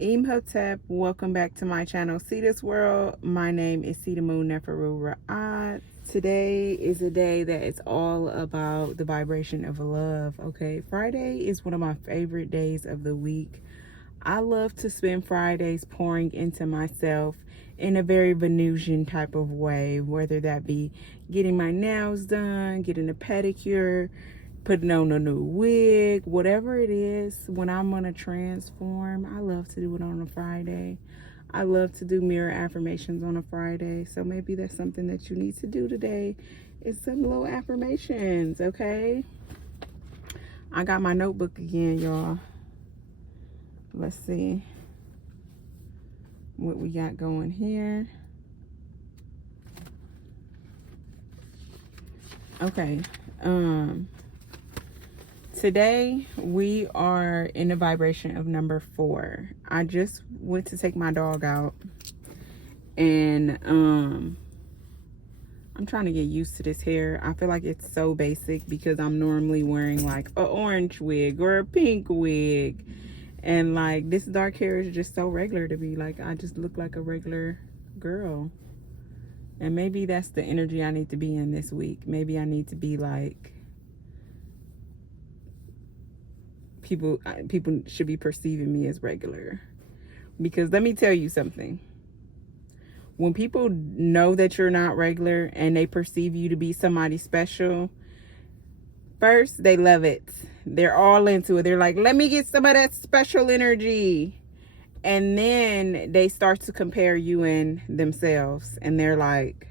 Hotep, welcome back to my channel, See This World. My name is See the Moon Neferu Ra'ad. Today is a day that is all about the vibration of love, okay? Friday is one of my favorite days of the week. I love to spend Fridays pouring into myself in a very Venusian type of way, whether that be getting my nails done, getting a pedicure, putting on a new wig, whatever it is. When I'm gonna transform, I love to do it on a Friday. I love to do mirror affirmations on a Friday. So maybe that's something that you need to do today, is some little affirmations, okay? I got my notebook again, y'all. Let's see what we got going here. Okay. Today we are in the vibration of number 4. I just went to take my dog out, and I'm trying to get used to this hair. I feel like it's so basic because I'm normally wearing like an orange wig or a pink wig, and like this dark hair is just so regular to me. Like I just look like a regular girl. And maybe that's the energy I need to be in this week. Maybe I need to be like, people should be perceiving me as regular. Because let me tell you something. When people know that you're not regular and they perceive you to be somebody special, first, they love it. They're all into it. They're like, let me get some of that special energy. And then they start to compare you and themselves. And they're like,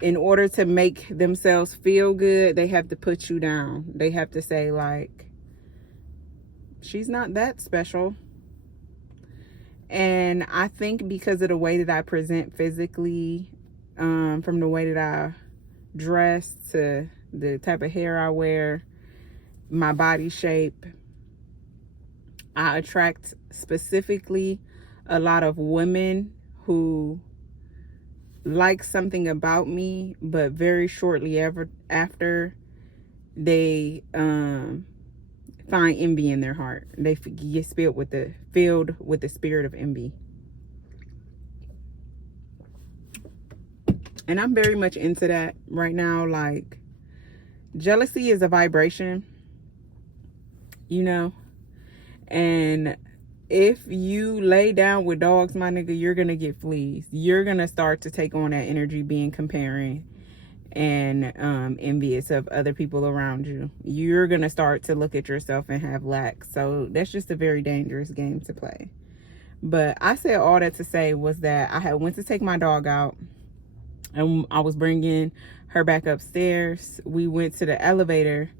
in order to make themselves feel good, they have to put you down. They have to say like, she's not that special. And I think because of the way that I present physically, from the way that I dress to the type of hair I wear, my body shape, I attract specifically a lot of women who like something about me, but very shortly after they find envy in their heart. They get filled with the spirit of envy. And I'm very much into that right now. Like, jealousy is a vibration, you know, and if you lay down with dogs, my nigga, you're gonna get fleas. You're gonna start to take on that energy, being comparing and envious of other people around you. You're gonna start to look at yourself and have lack. So that's just a very dangerous game to play. But I said all that to say was that I had went to take my dog out, and I was bringing her back upstairs. We went to the elevator,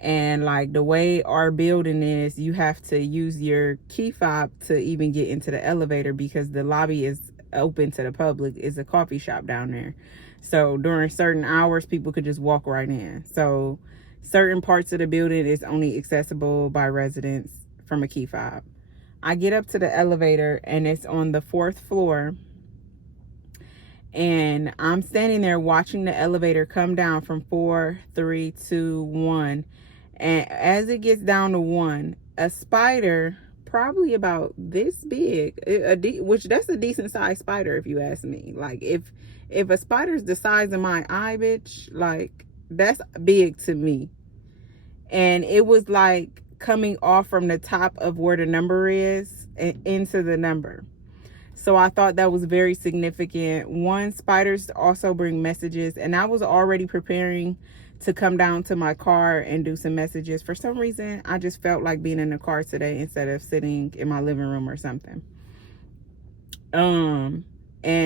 and like the way our building is, you have to use your key fob to even get into the elevator because the lobby is open to the public. It's a coffee shop down there. So during certain hours, people could just walk right in. So certain parts of the building is only accessible by residents from a key fob. I get up to the elevator and it's on the 4th floor. And I'm standing there watching the elevator come down from 4, 3, 2, 1. And as it gets down to 1, a spider, probably about this big, which that's a decent sized spider if you ask me. Like if a spider's the size of my eye, bitch, like that's big to me. And it was like coming off from the top of where the number is and into the number. So I thought that was very significant. One, spiders also bring messages, and I was already preparing to come down to my car and do some messages. For some reason, I just felt like being in the car today instead of sitting in my living room or something. And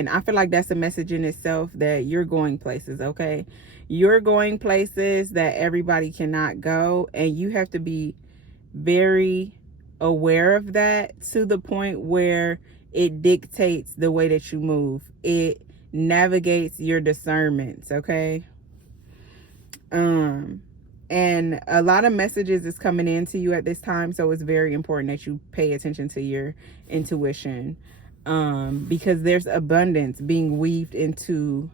I feel like that's a message in itself, that you're going places, okay? You're going places that everybody cannot go, and you have to be very aware of that, to the point where it dictates the way that you move. It navigates your discernments, okay? And a lot of messages is coming into you at this time, so it's very important that you pay attention to your intuition, because there's abundance being weaved into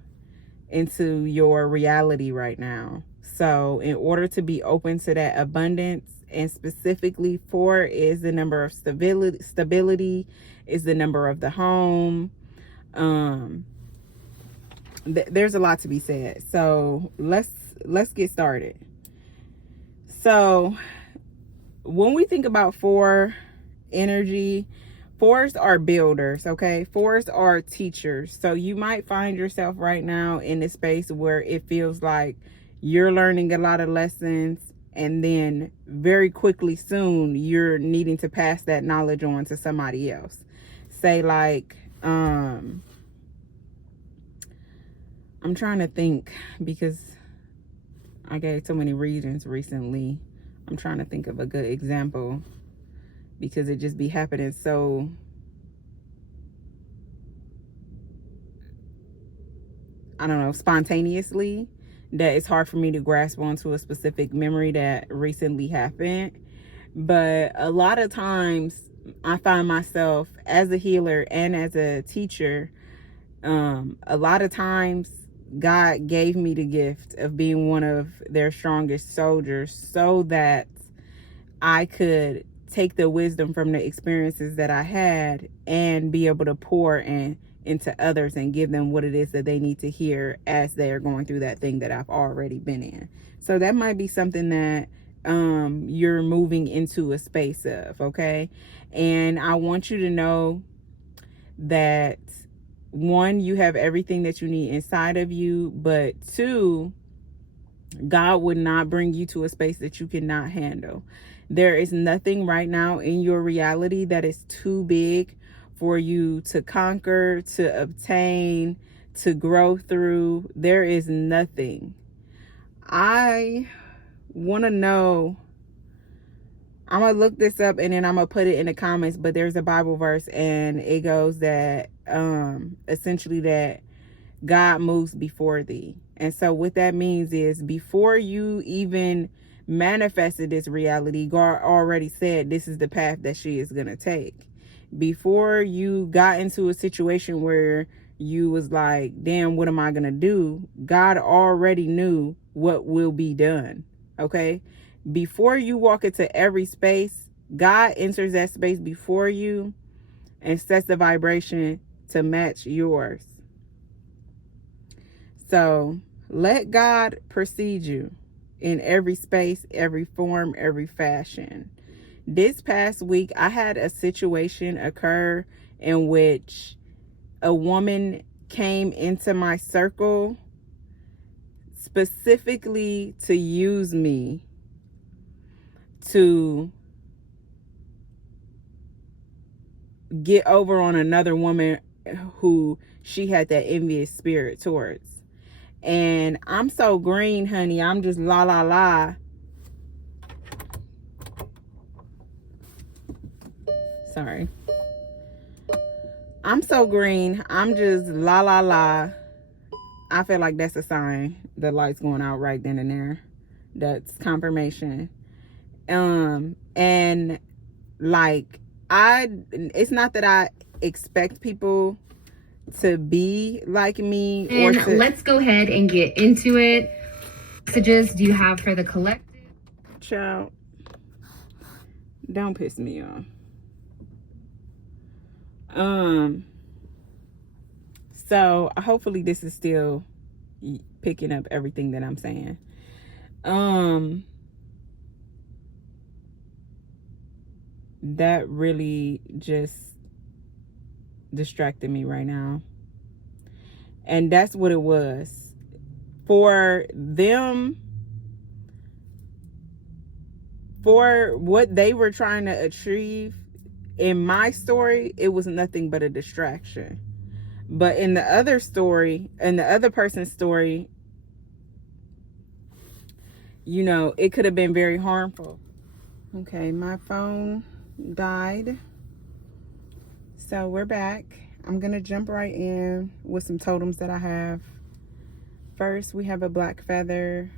your reality right now. So in order to be open to that abundance And specifically 4 is the number of stability, is the number of the home. There's a lot to be said. So let's get started. So when we think about 4 energy, 4s are builders, okay? 4s are teachers. So you might find yourself right now in a space where it feels like you're learning a lot of lessons, and then very quickly soon you're needing to pass that knowledge on to somebody else. Say like, I'm trying to think, because I gave so many readings recently. I'm trying to think of a good example, because it just be happening so I don't know, spontaneously, that it's hard for me to grasp onto a specific memory that recently happened. But a lot of times I find myself as a healer and as a teacher, a lot of times God gave me the gift of being one of their strongest soldiers so that I could take the wisdom from the experiences that I had and be able to pour into others and give them what it is that they need to hear as they are going through that thing that I've already been in. So that might be something that you're moving into a space of, okay? And I want you to know that 1, you have everything that you need inside of you, but 2, God would not bring you to a space that you cannot handle. There is nothing right now in your reality that is too big for you to conquer, to obtain, to grow through. There is nothing. I want to know, I'm going to look this up and then I'm going to put it in the comments, but there's a Bible verse and it goes that essentially that God moves before thee. And so what that means is, before you even manifested this reality, God already said this is the path that she is going to take. Before you got into a situation where you was like, damn, what am I going to do? God already knew what will be done. Okay. Before you walk into every space, God enters that space before you and sets the vibration to match yours. So let God precede you in every space, every form, every fashion. This past week, I had a situation occur in which a woman came into my circle specifically to use me to get over on another woman who she had that envious spirit towards. And I'm so green, honey. I'm just la la la. Sorry. I'm so green. I'm just la la la. I feel like that's a sign. The light's going out right then and there. That's confirmation. And like, it's not that I expect people to be like me. And let's go ahead and get into it. Messages do you have for the collective? Child, don't piss me off. So hopefully this is still picking up everything that I'm saying. That really just distracted me right now. And that's what it was. For them, for what they were trying to achieve, in my story, it was nothing but a distraction. But in the other story, in the other person's story, you know, it could have been very harmful. Okay, my phone died. So we're back. I'm going to jump right in with some totems that I have. First, we have a black feather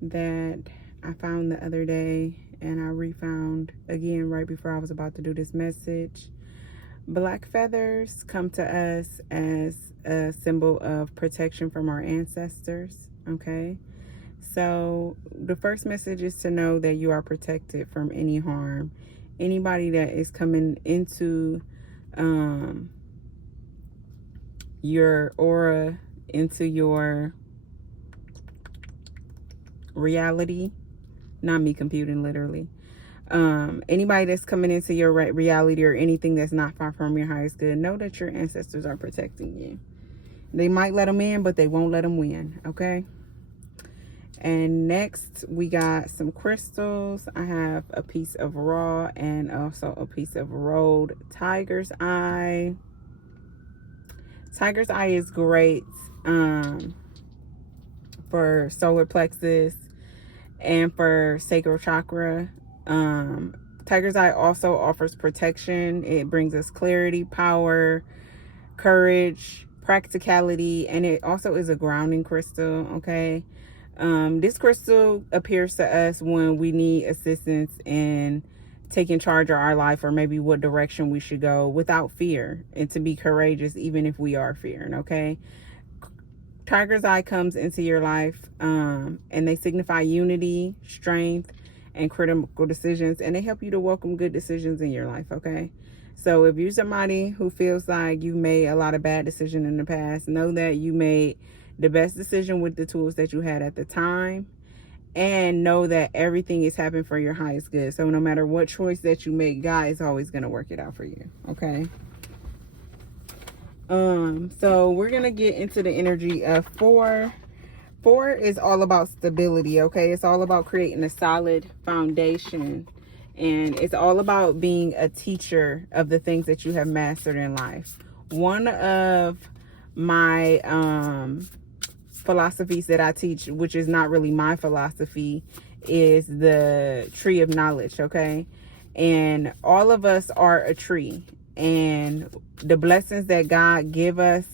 that I found the other day and I refound again right before I was about to do this message. Black feathers come to us as a symbol of protection from our ancestors, okay? So the first message is to know that you are protected from any harm. Anybody that is coming into your aura, into your reality, not me computing literally, anybody that's coming into your reality or anything that's not far from your highest good, know that your ancestors are protecting you. They might let them in, but they won't let them win, okay? And next we got some crystals. I have a piece of raw and also a piece of rolled tiger's eye. Tiger's eye is great for solar plexus and for sacral chakra. Tiger's eye also offers protection. It brings us clarity, power, courage, practicality, and it also is a grounding crystal, okay? This crystal appears to us when we need assistance in taking charge of our life, or maybe what direction we should go without fear, and to be courageous even if we are fearing, okay? Tiger's eye comes into your life and they signify unity, strength, and critical decisions, and they help you to welcome good decisions in your life, okay? So if you're somebody who feels like you made a lot of bad decisions in the past, know that you made the best decision with the tools that you had at the time, and know that everything is happening for your highest good. So no matter what choice that you make, God is always going to work it out for you, okay? So we're going to get into the energy of 4. 4 is all about stability, okay? It's all about creating a solid foundation, and it's all about being a teacher of the things that you have mastered in life. One of my philosophies that I teach, which is not really my philosophy, is the tree of knowledge, okay? And all of us are a tree, and the blessings that God give us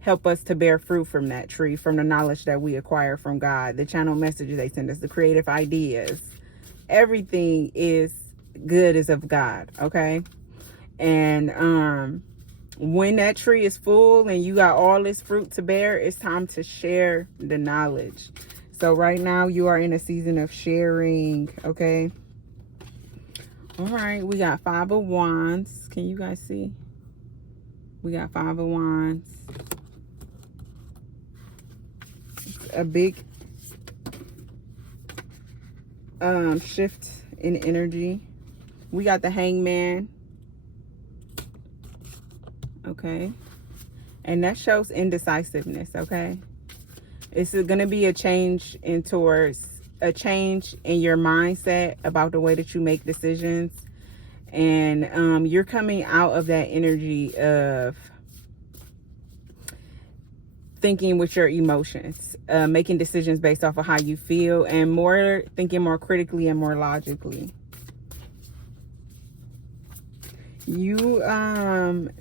help us to bear fruit from that tree, from the knowledge that we acquire from God, the channel messages they send us, the creative ideas. Everything is good is of God, okay? And when that tree is full and you got all this fruit to bear, it's time to share the knowledge. So right now you are in a season of sharing, okay? All right, we got 5 of Wands. Can you guys see? We got 5 of Wands. It's a big shift in energy. We got the Hangman. Okay, and that shows indecisiveness, okay? It's going to be a change in your mindset about the way that you make decisions, and you're coming out of that energy of thinking with your emotions, making decisions based off of how you feel, and thinking more critically and more logically. You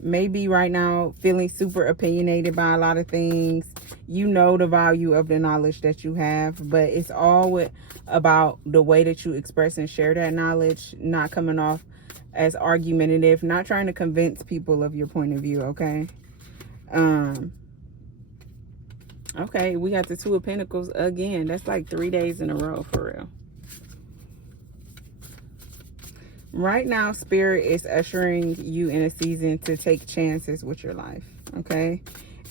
may be right now feeling super opinionated by a lot of things. You know the value of the knowledge that you have, but it's all about the way that you express and share that knowledge, not coming off as argumentative, not trying to convince people of your point of view, okay? Okay, we got the 2 of Pentacles again. That's like 3 days in a row, for real. Right now, Spirit is ushering you in a season to take chances with your life, okay?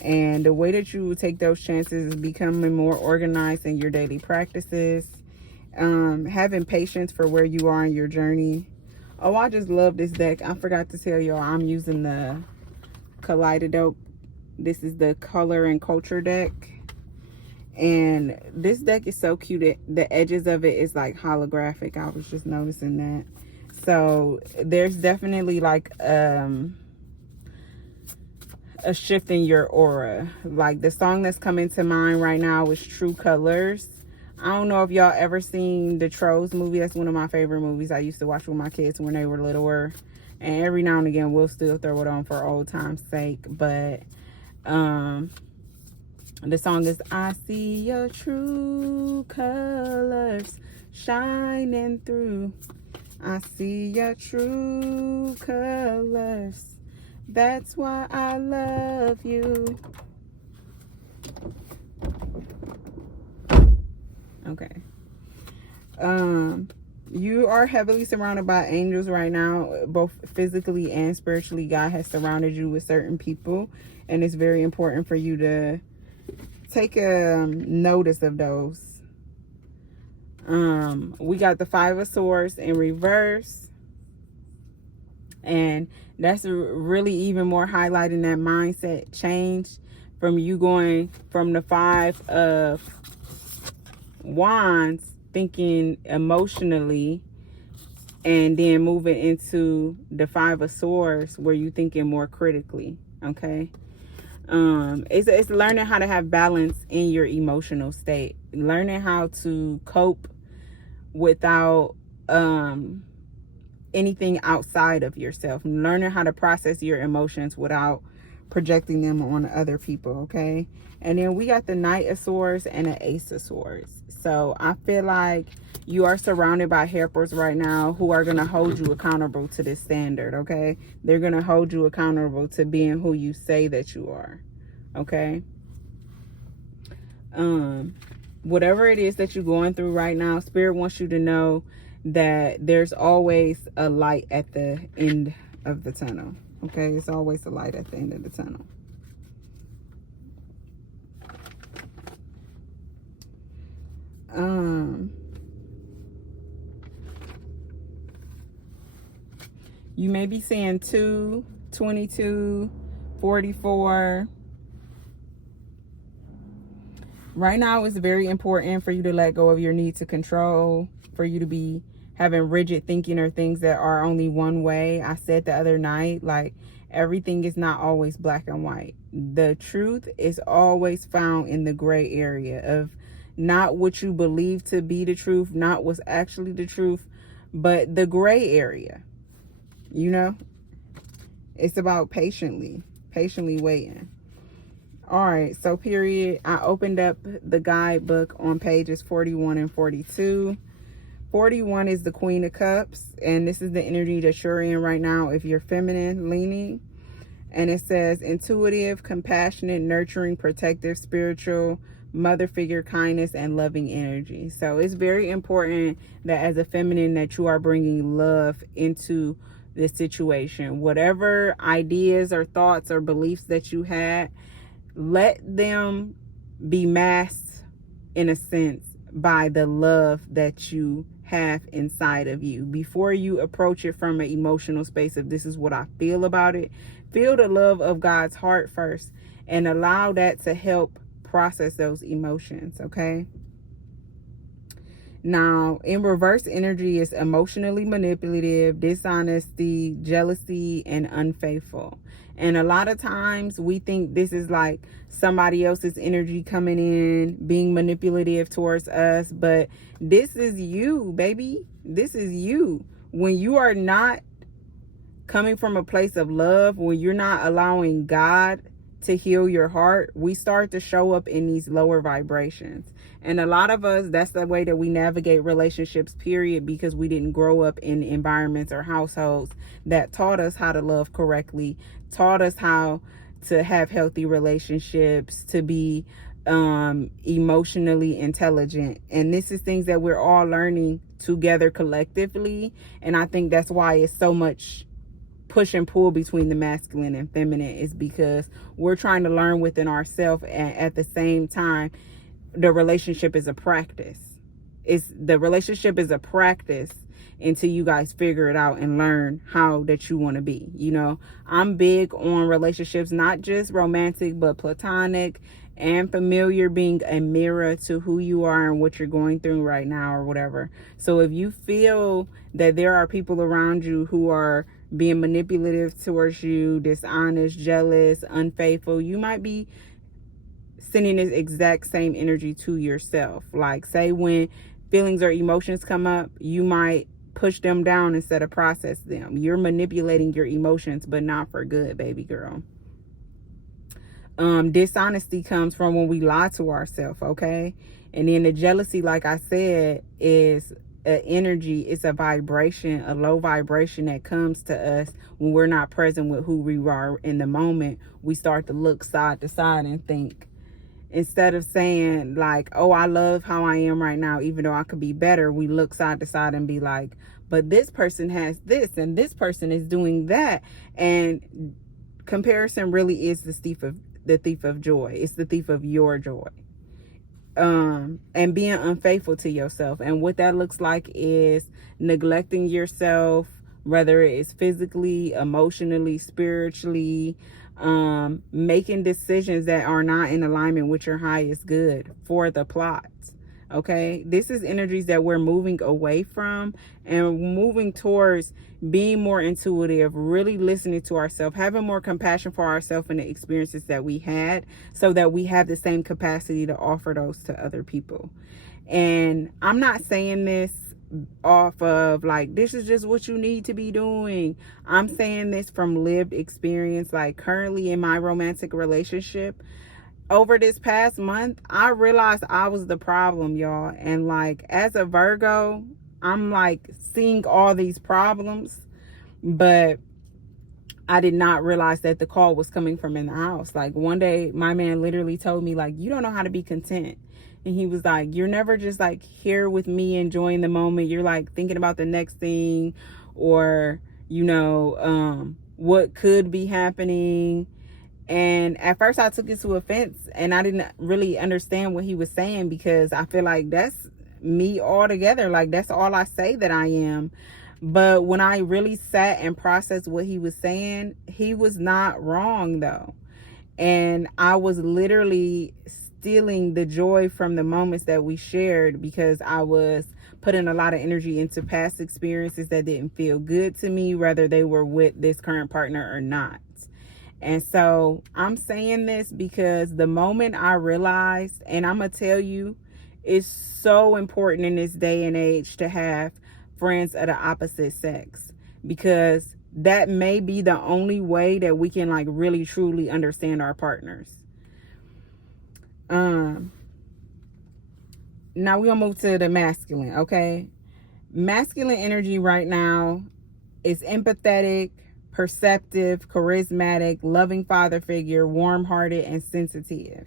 And the way that you take those chances is becoming more organized in your daily practices, having patience for where you are in your journey. Oh, I just love this deck. I forgot to tell y'all I'm using the Kaleidadope. This is the Color and Culture deck. And this deck is so cute. The edges of it is like holographic. I was just noticing that. So there's definitely like a shift in your aura. Like the song that's coming to mind right now is True Colors. I don't know if y'all ever seen the Trolls movie. That's one of my favorite movies I used to watch with my kids when they were littler. And every now and again we'll still throw it on for old time's sake. But the song is I see your true colors shining through. I see your true colors. That's why I love you. Okay. You are heavily surrounded by angels right now, both physically and spiritually. God has surrounded you with certain people, and it's very important for you to take notice of those. We got the Five of Swords in reverse, and that's really even more highlighting that mindset change from you going from the Five of Wands, thinking emotionally, and then moving into the Five of Swords where you thinking more critically. Okay. It's learning how to have balance in your emotional state, learning how to cope without anything outside of yourself, learning how to process your emotions without projecting them on other people. Okay. And then we got the Knight of Swords and the Ace of Swords. So I feel like you are surrounded by helpers right now who are going to hold you accountable to this standard. Okay. They're going to hold you accountable to being who you say that you are. Okay. Whatever it is that you're going through right now, Spirit wants you to know that there's always a light at the end of the tunnel. Okay. It's always a light at the end of the tunnel. You may be seeing 2, 22, 44. Right now, it's very important for you to let go of your need to control, for you to be having rigid thinking or things that are only one way. I said the other night, like, everything is not always black and white. The truth is always found in the gray area of not what you believe to be the truth, not what's actually the truth, but the gray area. You know, it's about patiently waiting. All right, so period. I opened up the guidebook on pages 41 and 42. 41 is the Queen of Cups, and this is the energy that you're in right now if you're feminine leaning. And it says intuitive, compassionate, nurturing, protective, spiritual, mother figure, kindness, and loving energy. So it's very important that as a feminine that you are bringing love into this situation. Whatever ideas or thoughts or beliefs that you had, let them be masked in a sense by the love that you have inside of you. Before you approach it from an emotional space of this is what I feel about it, feel the love of God's heart first and allow that to help process those emotions. Okay. Now, in reverse energy is emotionally manipulative, dishonesty, jealousy, and unfaithful. And a lot of times we think this is like somebody else's energy coming in, being manipulative towards us. But this is you, baby. This is you. When you are not coming from a place of love, when you're not allowing God to heal your heart, we start to show up in these lower vibrations. And a lot of us, that's the way that we navigate relationships, period, because we didn't grow up in environments or households that taught us how to love correctly, taught us how to have healthy relationships, to be emotionally intelligent. And this is things that we're all learning together collectively. And I think that's why it's so much push and pull between the masculine and feminine, is because we're trying to learn within ourselves, and at the same time the relationship is a practice. The relationship is a practice until you guys figure it out and learn how that you want to be. You know, I'm big on relationships, not just romantic but platonic and familiar, being a mirror to who you are and what you're going through right now or whatever. So if you feel that there are people around you who are being manipulative towards you, dishonest, jealous, unfaithful, you might be sending this exact same energy to yourself. Like, say when feelings or emotions come up, you might push them down instead of process them. You're manipulating your emotions, but not for good, baby girl. Dishonesty comes from when we lie to ourselves, okay? And then the jealousy, like I said, is an energy, it's a vibration, a low vibration that comes to us when we're not present with who we are in the moment. We start to look side to side and think instead of saying like, oh, I love how I am right now, even though I could be better, we look side to side and be like, but this person has this and this person is doing that. And comparison really is the thief of joy. It's the thief of your joy. And being unfaithful to yourself. And what that looks like is neglecting yourself, whether it's physically, emotionally, spiritually, making decisions that are not in alignment with your highest good for the plot. Okay, this is energies that we're moving away from and moving towards being more intuitive, really listening to ourselves, having more compassion for ourselves and the experiences that we had, so that we have the same capacity to offer those to other people. And I'm not saying this off of like, this is just what you need to be doing. I'm saying this from lived experience. Like, currently in my romantic relationship, over this past month, I realized I was the problem, y'all. And like, as a Virgo, I'm like seeing all these problems, but I did not realize that the call was coming from in the house. Like, one day my man literally told me like, you don't know how to be content. And he was like, you're never just like here with me enjoying the moment. You're like thinking about the next thing, or what could be happening. And at first I took it to offense, and I didn't really understand what he was saying, because I feel like that's me altogether. Like, that's all I say that I am. But when I really sat and processed what he was saying, he was not wrong though. And I was literally stealing the joy from the moments that we shared, because I was putting a lot of energy into past experiences that didn't feel good to me, whether they were with this current partner or not. And so I'm saying this because the moment I realized, and I'm going to tell you, it's so important in this day and age to have friends of the opposite sex, because that may be the only way that we can like really truly understand our partners. Now we're going to move to the masculine, okay? Masculine energy right now is empathetic, perceptive, charismatic, loving father figure, warm-hearted, and sensitive.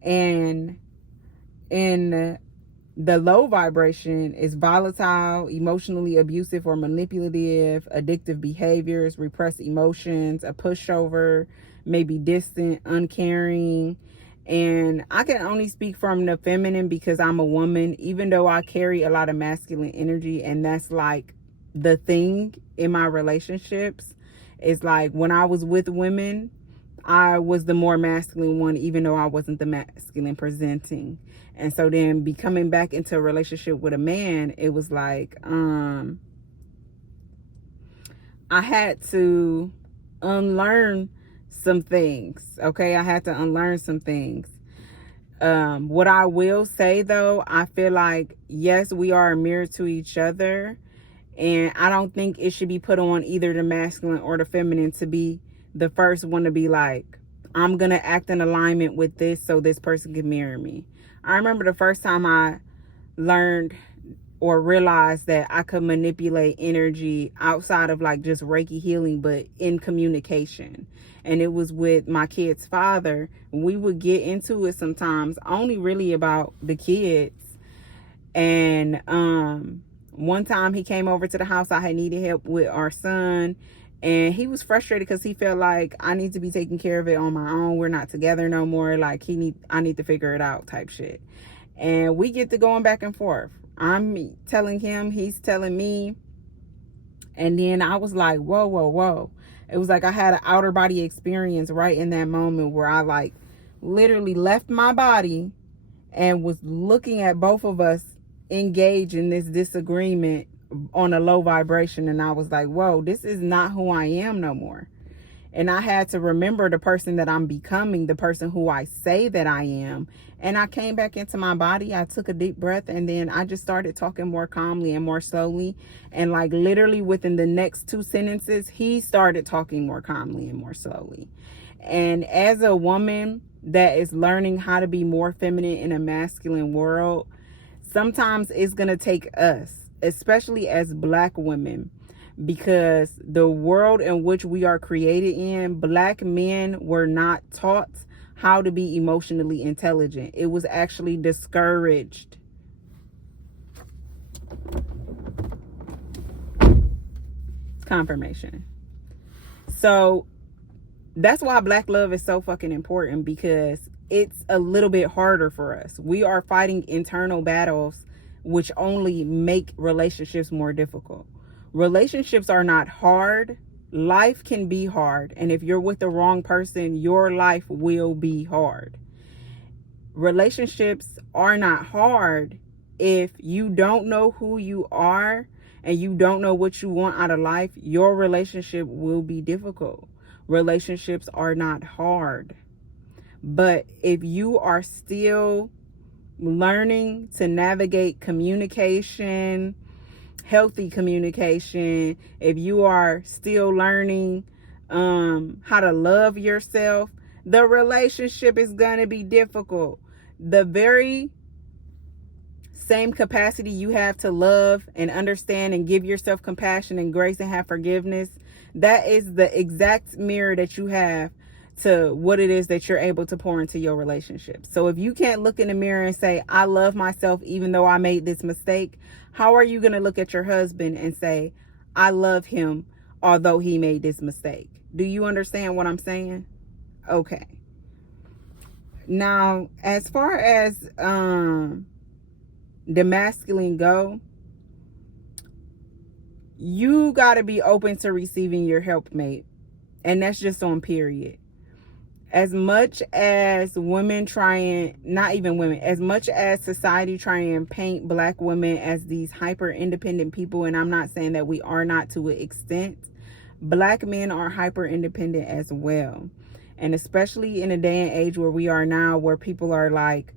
And in the low vibration is volatile, emotionally abusive or manipulative, addictive behaviors, repressed emotions, a pushover, maybe distant, uncaring. And I can only speak from the feminine because I'm a woman, even though I carry a lot of masculine energy, and that's like the thing in my relationships. Is like, when I was with women, I was the more masculine one, even though I wasn't the masculine presenting. And so then becoming back into a relationship with a man, it was like, I had to unlearn some things. Okay, I had to unlearn some things. What I will say though, I feel like, yes, we are a mirror to each other. And I don't think it should be put on either the masculine or the feminine to be the first one to be like, I'm going to act in alignment with this so this person can mirror me. I remember the first time I learned or realized that I could manipulate energy outside of like just Reiki healing, but in communication. And it was with my kid's father. We would get into it sometimes, only really about the kids. And one time he came over to the house. I had needed help with our son, and he was frustrated because he felt like I need to be taking care of it on my own. We're not together no more. Like, I need to figure it out type shit. And we get to going back and forth. I'm telling him, he's telling me. And then I was like, whoa, whoa, whoa. It was like I had an outer body experience right in that moment where I like literally left my body and was looking at both of us engage in this disagreement on a low vibration. And I was like, whoa, this is not who I am no more. And I had to remember the person that I'm becoming, the person who I say that I am. And I came back into my body. I took a deep breath, and then I just started talking more calmly and more slowly. And like literally within the next 2 sentences, he started talking more calmly and more slowly. And as a woman that is learning how to be more feminine in a masculine world, sometimes it's going to take us, especially as Black women, because the world in which we are created in, Black men were not taught how to be emotionally intelligent. It was actually discouraged. It's confirmation. So that's why Black love is so fucking important, because it's a little bit harder for us. We are fighting internal battles which only make relationships more difficult. Relationships are not hard. Life can be hard. And if you're with the wrong person, your life will be hard. Relationships are not hard if you don't know who you are and you don't know what you want out of life. Your relationship will be difficult. Relationships are not hard. But if you are still learning to navigate communication, healthy communication, if you are still learning how to love yourself, the relationship is going to be difficult. The very same capacity you have to love and understand and give yourself compassion and grace and have forgiveness, that is the exact mirror that you have to what it is that you're able to pour into your relationship. So if you can't look in the mirror and say, I love myself even though I made this mistake, how are you going to look at your husband and say, I love him although he made this mistake? Do you understand what I'm saying? Okay. Now, as far as the masculine go, you got to be open to receiving your helpmate. And that's just on period. As much as women not even women, as much as society try and paint Black women as these hyper independent people, and I'm not saying that we are not to an extent, Black men are hyper independent as well. And especially in a day and age where we are now, where people are like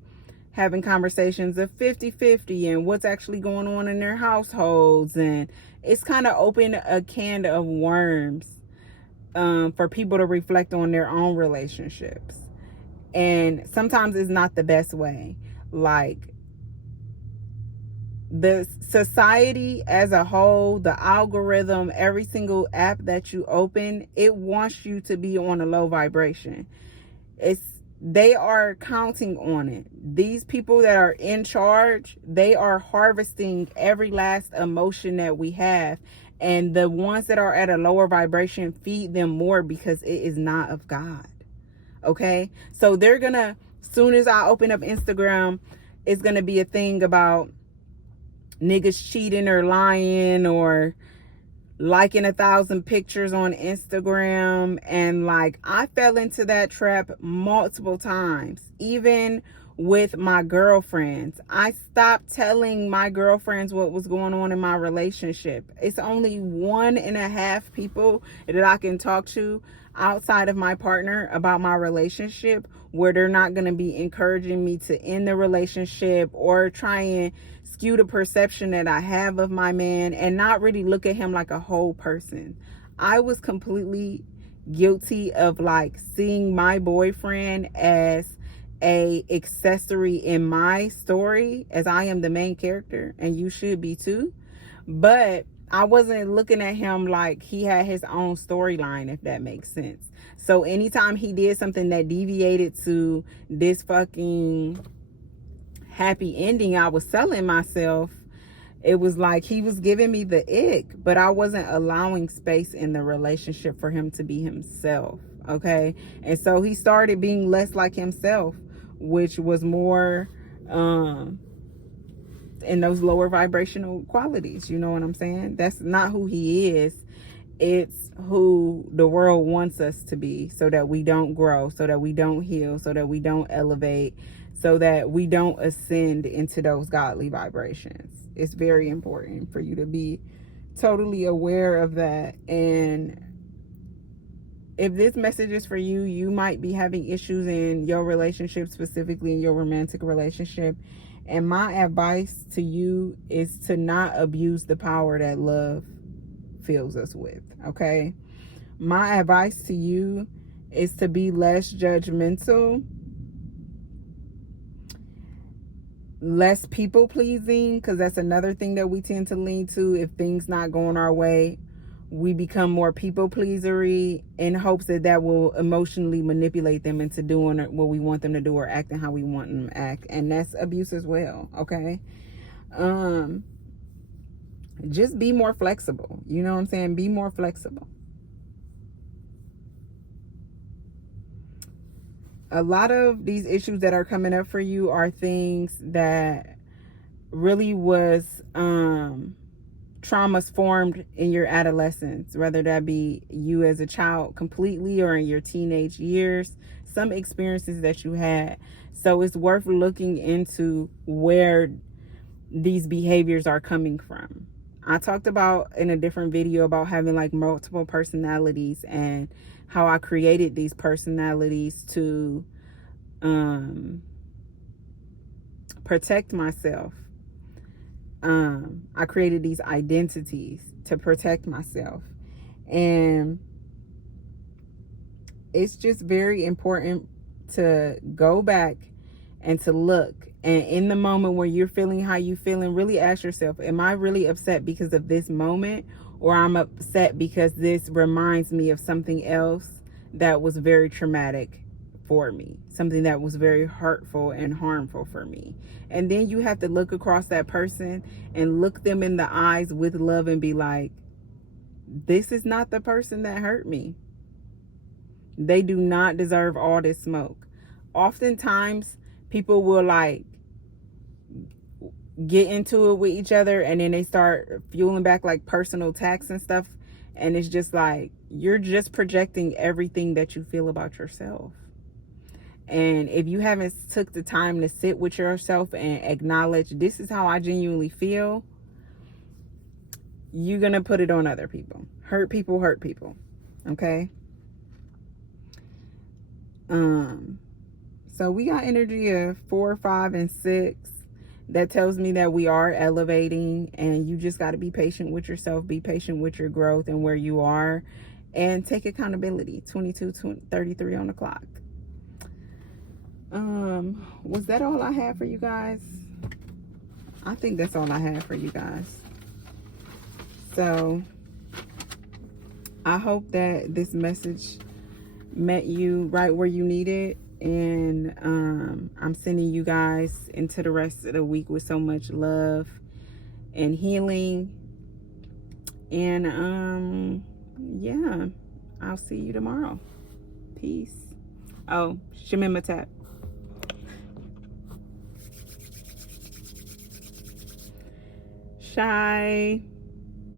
having conversations of 50-50 and what's actually going on in their households. And it's kind of opened a can of worms for people to reflect on their own relationships. And sometimes it's not the best way. Like, the society as a whole, the algorithm, every single app that you open, it wants you to be on a low vibration. They are counting on it. These people that are in charge, they are harvesting every last emotion that we have. And the ones that are at a lower vibration, feed them more because it is not of God. Okay? So they're gonna, soon as I open up Instagram, it's gonna be a thing about niggas cheating or lying or liking 1,000 pictures on Instagram. And like, I fell into that trap multiple times. Even with my girlfriends, I stopped telling my girlfriends what was going on in my relationship. It's only 1.5 people that I can talk to outside of my partner about my relationship, where they're not going to be encouraging me to end the relationship or try and skew the perception that I have of my man and not really look at him like a whole person. I was completely guilty of like seeing my boyfriend as a accessory in my story, as I am the main character, and you should be too. But I wasn't looking at him like he had his own storyline, if that makes sense. So anytime he did something that deviated to this fucking happy ending, I was selling myself. It was like he was giving me the ick, but I wasn't allowing space in the relationship for him to be himself. Okay. And so he started being less like himself, which was more in those lower vibrational qualities. You know what I'm saying? That's not who he is. It's who the world wants us to be, so that we don't grow, so that we don't heal, so that we don't elevate, so that we don't ascend into those godly vibrations. It's very important for you to be totally aware of that. And if this message is for you, you might be having issues in your relationship, specifically in your romantic relationship. And my advice to you is to not abuse the power that love fills us with, okay? My advice to you is to be less judgmental, less people pleasing, because that's another thing that we tend to lean to. If things not going our way, we become more people pleasery in hopes that that will emotionally manipulate them into doing what we want them to do or acting how we want them to act. And that's abuse as well. Okay. Just be more flexible. You know what I'm saying? Be more flexible. A lot of these issues that are coming up for you are things that really was traumas formed in your adolescence, whether that be you as a child completely or in your teenage years, some experiences that you had. So it's worth looking into where these behaviors are coming from. I talked about in a different video about having like multiple personalities and how I created these personalities to protect myself. I created these identities to protect myself. And it's just very important to go back and to look. And in the moment where you're feeling how you feeling, really ask yourself, am I really upset because of this moment? Or I'm upset because this reminds me of something else that was very traumatic for me, something that was very hurtful and harmful for me. And then you have to look across that person and look them in the eyes with love and be like, this is not the person that hurt me. They do not deserve all this smoke. Oftentimes people will like get into it with each other and then they start fueling back like personal attacks and stuff, and it's just like you're just projecting everything that you feel about yourself. And if you haven't took the time to sit with yourself and acknowledge, this is how I genuinely feel, you're gonna put it on other people. Hurt people hurt people. Okay. So we got energy of 4, 5, and 6. That tells me that we are elevating, and you just got to be patient with yourself, be patient with your growth and where you are, and take accountability. 22:33 on the clock. Was that all I had for you guys? I think that's all I had for you guys. So I hope that this message met you right where you need it. And I'm sending you guys into the rest of the week with so much love and healing. And yeah, I'll see you tomorrow. Peace. Oh, Shemimatap. Shy.